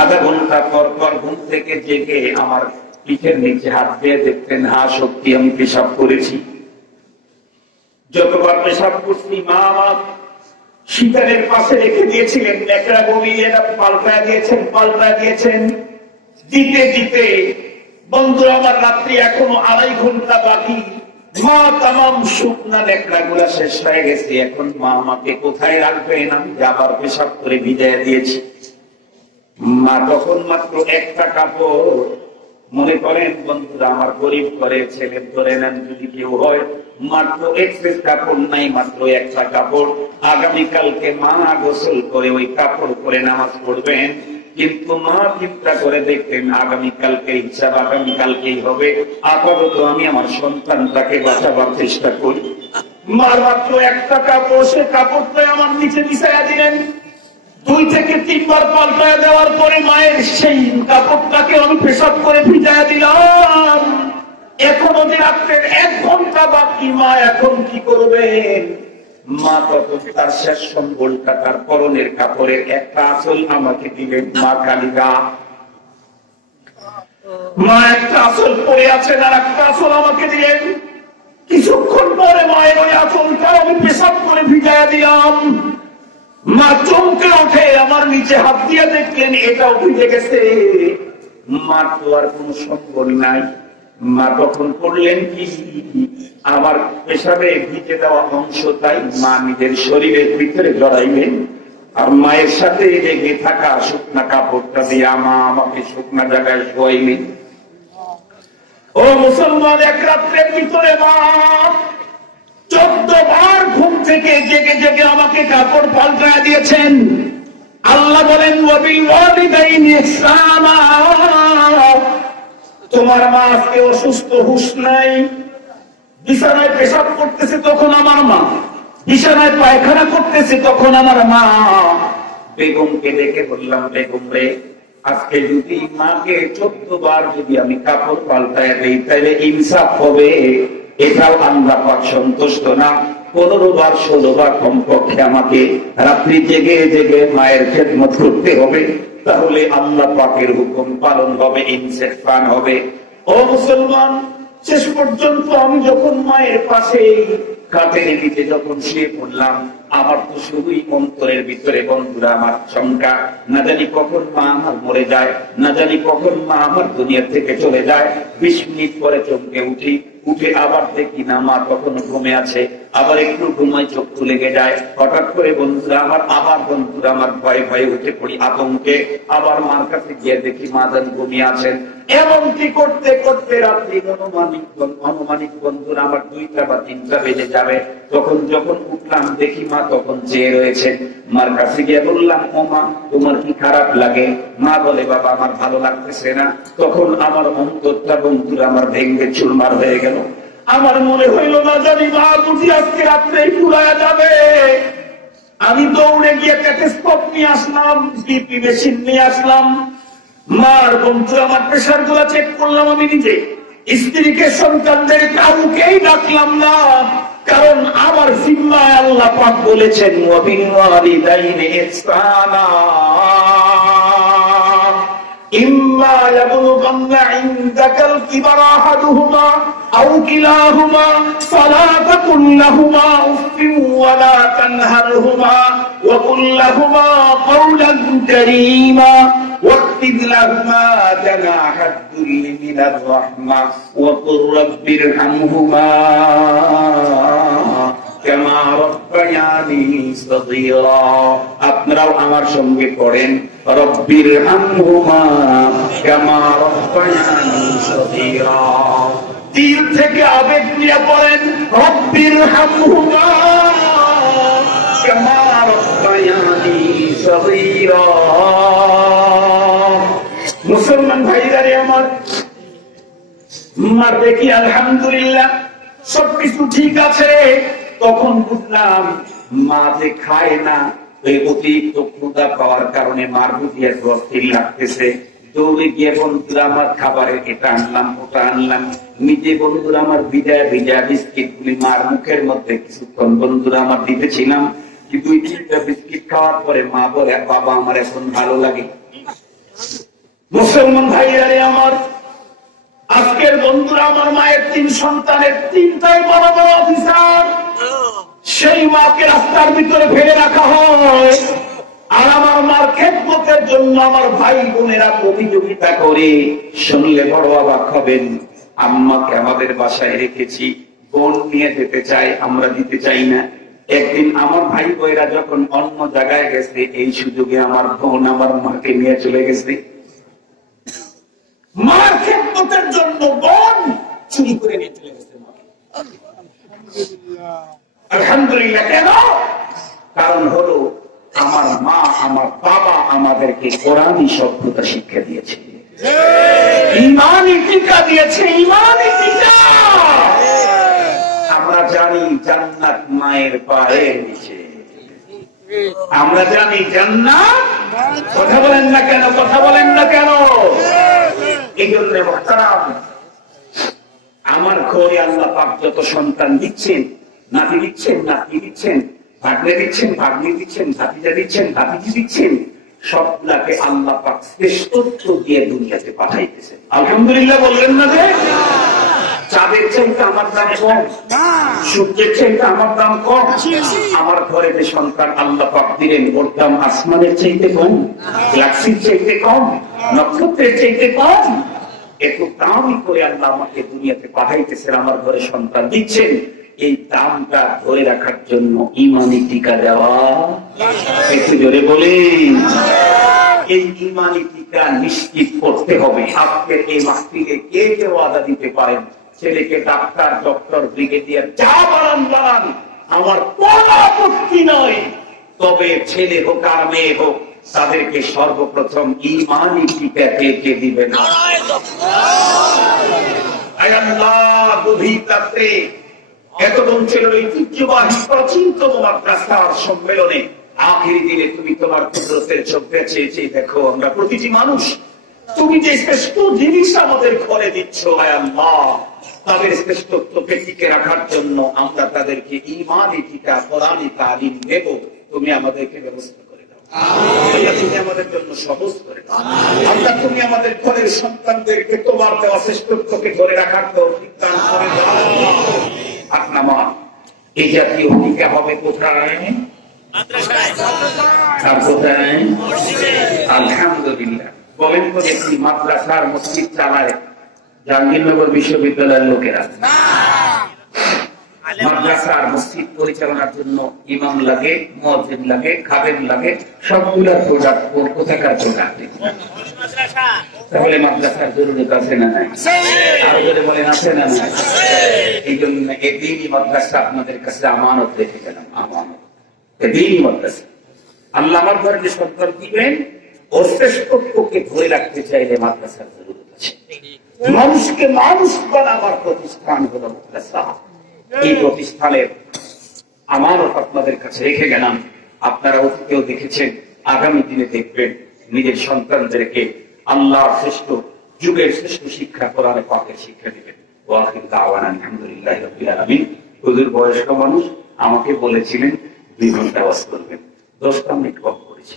আধা ঘন্টা পর পর ঘুম থেকে জেগে আমার পিঠের নিচে হাত দিয়ে দেখতেন, হ্যাঁ সত্যি আমি পেশাব করেছি। যতবার পেশাব করছি মা আমার শীতারের পাশে রেখে দিয়েছিলেন, একটা বমি এরা পাল্টা দিয়েছেন। দিতে দিতে বন্ধুরা আমার রাত্রি এখনো 2.5 ঘন্টা বাকি, মা তামাম শুকনা নেকড়া গুলা শেষ হয়ে গেছে। এখন মা আমাকে কোথায় রাখবেন? আমি আবার পেশাব করে ভিজাইয়া দিয়েছি। মা তখন মাত্র একটা কাপড়, মনে করেন বন্ধুরা আমার গরিব করে ছেলে ধরে নেন যদি কেউ হয়, মাত্র এক্সেস কাপড় নাই, মাত্র একটা কাপড়। আগামীকালকে মা গোসল করে ওই কাপড় পরে নামাজ পড়বেন। কিন্তু মা চিন্তা করে দেখতেন আগামীকালকে হিসাব আগামীকালকেই হবে, আপাতত আমি আমার সন্তানটাকে বাঁচাবার চেষ্টা করি। মার মাত্র একটা কাপড়, সে কাপড়টা আমার নিচে বিছাইয়া দিলেন। 2 থেকে 3 বার পাল্টায় দেওয়ার পরে মায়ের সেই কাপড়টাকে আমি পেশাব করে ভিজাইয়া দিলাম। এখনো যে রাত্রের 1 ঘন্টা বাকি, মা এখন কি করবেন? মা তখন তার শেষ সম্বলটা, তার পরনের কাপড়ের একটা আঁচল আমাকে দিলেন। মা কালিকা, মা একটা আঁচল পরে আছেন আর একটা আঁচল আমাকে দিলেন। কিছুক্ষণ পরে মায়ের ওই আঁচলটা আমি পেশাব করে ভিজাইয়া দিলাম। মা চমকে ওঠে, আমার নিচে হাত দিয়ে দেখলেন এটাও ভিজে গেছে। মার তো আর কোন সম্বল নাই। মা তখন করলেন কি, আমার পেশাবে ভিজে দেওয়া অংশটাই মা নিজের শরীরের ভিতরে জড়াইলেন, আর মায়ের সাথে লেগে থাকা শুকনা কাপড়টা দিয়ে মা আমাকে শুকনা জায়গায় শোয়াইলেন। ও মুসলমান, এক রাত্রের ভিতরে মা 14 বার ঘুম থেকে জেগে জেগে আমাকে কাপড় পাল্টায় দিয়েছেন। আল্লাহ বলেন ওয়াবিল ওয়ালিদাইনি ইহসানা। তোমার মা আজকে অসুস্থ, হুঁশ নাই, বিছানায় পেশাব করতেছে তখন আমার মা, বিছানায় পায়খানা করতেছে তখন আমার মা। বেগমকে ডেকে বললাম, বেগম রে, আজকে যদি মাকে 14 বার যদি আমি কাপড় পাল্টায় দিই তাহলে ইনসাফ হবে। এটাও আল্লাহ পাক সন্তুষ্ট না। 15 বার 16 বার কমপক্ষে আমাকে রাত্রি জেগে জেগে মায়ের খেদমত করতে হবে, তাহলে আল্লাহ পাকের হুকুম পালন হবে, ইনসাফ হবে। ও মুসলমান, শেষ পর্যন্ত আমি যখন মায়ের পাশে খাটের নিচে যখন শুয়ে পড়লাম, আমার তো শুধুই অন্তরের ভিতরে বন্ধুরা আমার শঙ্কা, না জানি কখন মা আমার মরে যায়, না জানি কখন মা আমার দুনিয়া থেকে চলে যায়। 20 মিনিট পরে চমকে উঠে আবার দেখি না মা তখন ঘুমে আছে, আবার একটু ঘুমাই, চোখ লেগে যায়। হঠাৎ করে বন্ধুরা আমার ভয়ে ভয়ে উঠে পড়ি আতঙ্কে, আবার মার কাছে গিয়ে দেখি মা যেন ঘুমিয়ে আছেন। এমনকি করতে করতে রাত্রি অনুমানিক বন্ধুরা আমার 2টা বা 3টা বেজে যাবে। তখন যখন উঠলাম দেখি মা তখন চেয়ে রয়েছেন। মার কাছে গিয়ে বললাম, ও মা, তোমার কি খারাপ লাগে? মা বলে, বাবা আমার ভালো লাগতেছে না। তখন আমার অন্তরটা বন্ধুরা আমার ভেঙে চুরমার হয়ে গেল। আমার মনে হইল না জানি মা বুঝি আজকে রাত্রে পুরায়া যাবে। আমি দৌড়ে গিয়ে স্টেথোস্কোপ নিয়ে আসলাম, বিপি মেশিন নিয়ে আসলাম। মার বন্ধু আমার প্রেশার গুলা চেক করলাম আমি নিজে, স্ত্রীকে সন্তানদের কাউকেই ডাকলাম না, কারণ আমার জিম্মায় আল্লাহ পাক বলেছেন ওয়াবিল ওয়ালিদাইনি ইহসানা ইম্মা ইয়াবলুগান্না ইনদাকাল কিবারা আহাদুহুমা আও কিলাহুমা ফালা তাকুল লাহুমা উফফিন ওয়া লা তানহারহুমা ওয়া কুল লাহুমা কাওলান কারীমা واخفض لهما جناح الذل من الرحمة وقل رب ارحمهما كما ربياني صغيرا। আপনারাও আমার সঙ্গে পড়েন, রব্বির হামহুমা কামা রব্বায়ানি সগীরা। দিল থেকে আবেগ নিয়ে পড়েন, রব্বির হামহুমা কামা রব্বায়ানি সগীরা। মুসলমান ভাইরারে আমার, মার দেখি আলহামদুলিল্লাহ সবকিছু ঠিক আছে। তখন বুঝলাম মা যে খায় না, এই অতিরিক্ত ক্ষুধা পাওয়ার কারণে মার বুঝি একটু অস্থির লাগতেছে। দৌড়ে গিয়ে বন্ধুরা আমার খাবারের এটা আনলাম ওটা আনলাম, নিজে বন্ধুরা আমার ভিজা বিস্কিট গুলি মার মুখের মধ্যে কিছুক্ষণ বন্ধুরা আমার দিতেছিলাম। 2-3টা বিস্কিট খাওয়ার পরে মা বলে, বাবা আমার এখন ভালো লাগে। মুসলমান ভাইয়ারে আমার, আজকের বন্ধুরা, আমার মায়ের 3 সন্তানের 3টাই বড় বড় অফিসার। সেই মাকে রাস্তার ভিতরে ফেলে রাখা হয়, আর আমার মার খেদমতের জন্য আমার ভাই বোনেরা প্রতিযোগিতা করে। শুনলে বড় অবাক হবেন, আম্মাকে আমাদের বাসায় রেখেছি, বোন নিয়ে যেতে চাই, আমরা দিতে চাই না। একদিন আমার ভাই বোনেরা যখন অন্য জায়গায় গেছে, এই সুযোগে আমার বোন আমার মাকে নিয়ে চলে গেছে। মার খেদমতের জন্য বোন চুরি করে নিয়ে চলে গেছে। আলহামদুলিল্লাহ। কেন? কারণ হলো আমার মা, আমার বাবা আমাদেরকে কোরআনী সভ্যতা শিক্ষা দিয়েছে, ঈমানী টিকা দিয়েছে, ঈমানী টিকা। আমরা জানি জান্নাত মায়ের পায়ের নিচে, আমরা জানি জান্নাত। কথা বলেন না কেন? কথা বলেন না কেন? এই জন্য আমার ঘরে আল্লাহ পাক যত সন্তান দিচ্ছেন, নাতি দিচ্ছেন, নাতি দিচ্ছেন, ভাগ্নে দিচ্ছেন, ভাগ্নি দিচ্ছেন, ভাতিজা দিচ্ছেন, ভাতিজি দিচ্ছেন, সবগুলাকে আল্লাহ পাক শ্রেষ্ঠত্ব দিয়ে দুনিয়াতে পাঠাইতেছেন। আলহামদুলিল্লাহ বললেন না যে? চাঁদের চাইতে আমার দাম কম, সূর্যের চাইতে আমার দাম কম। আমার ঘরে যে সন্তান আল্লাহ পাক দিলেন, ওর দাম আসমানের চাইতে কম, গ্যালাক্সির চাইতে কম, নক্ষত্রের চাইতে কম। এত দামি করে আল্লাহ আমাকে দুনিয়াতে পাঠাইতেছেন, আমার ঘরে সন্তান দিচ্ছেন। এই দামটা ধরে রাখার জন্য ঈমানী টিকা দেওয়া, একটু জোরে বলি, এই ঈমানী টিকা নিশ্চিত করতে হবে। আজকের এই মাহফিলে কে কে ওয়াদা দিতে পারেন, ছেলেকে ডাক্তার, ডক্টর, ব্রিগেডিয়ার যা বানান বানান, আমার কোনো আপত্তি নয়, তবে ছেলে হোক আর মেয়ে হোক, তাদেরকে সর্বপ্রথম ঈমানী টিকা কে দিবেন? গভীর রাত্রে এত বঞ্চের ঐতিহ্যবাহী প্রাচীনতম মাদ্রাসার সম্মেলনে আখেরি দিনে তুমি তোমার কুদরতের চোখ চেয়ে দেখো, আমরা প্রতিটি মানুষ, তুমি যে শ্রেষ্ঠ জিনিস আমাদের ঘরে দিচ্ছ, আয় আল্লাহ, তাদের শ্রেষ্ঠত্বকে টিকে রাখার জন্য আমরা তাদেরকে ঈমানী টিকা, কোরআনী তালিম দেব। তুমি আমাদেরকে ব্যবস্থা করে দাও, তুমি আমাদের জন্য সহজ করে দাও। আমরা তুমি আমাদের ঘরের সন্তানদেরকে তোমার দেওয়া শ্রেষ্ঠত্বকে ধরে রাখার তৌফিক দান করে দাও। আট নাম্বার, এই জাতীয় টিকা হবে কোথায়? কোথায়? আলহামদুলিল্লাহ। বলেন তো দেখি, মাদ্রাসার মসজিদ চালায় জাহাঙ্গীরনগর বিশ্ববিদ্যালয়ের লোকেরা? মাদ্রাসার মসজিদ পরিচালনার জন্য ইমাম লাগে, মুয়াজ্জিন লাগে, খাদেম লাগে, সবগুলার প্রোডাক্ট কোথাকার প্রোডাক্ট? তাহলে মাদ্রাসার জরুরত আছে না নাই? আরো যদি বলেন আছে না নাই? এই জন্য এদিনই মাদ্রাসা আপনাদের কাছে আমানত রেখে গেলাম, আমানত। এদিনই মাদ্রাসা আল্লাহ আমার ঘরে যে সন্তান দিবেন, ওর শ্রেষ্ঠত্বকে ধরে রাখতে চাইলে মাদ্রাসার জরুরত আছে। মানুষকে মানুষ বানাবার প্রতিষ্ঠান হলো মাদ্রাসা। এই প্রতিষ্ঠানের আমানত আপনাদের কাছে রেখে গেলাম। আপনারা অতীতেও দেখেছেন, আগামী দিনে দেখবেন, নিজের সন্তানদেরকে আল্লাহ শ্রেষ্ঠ যুগের শ্রেষ্ঠ শিক্ষা, কোরআনে পাকের শিক্ষা দিবেন। ওয়াখির দাওয়ানা আলহামদুলিল্লাহি রাব্বিল আলামিন। হুজুর বয়স্ক মানুষ, আমাকে বলেছিলেন 2 ঘন্টা ওয়াজ করবেন, 10টা মিনিট কম করেছি।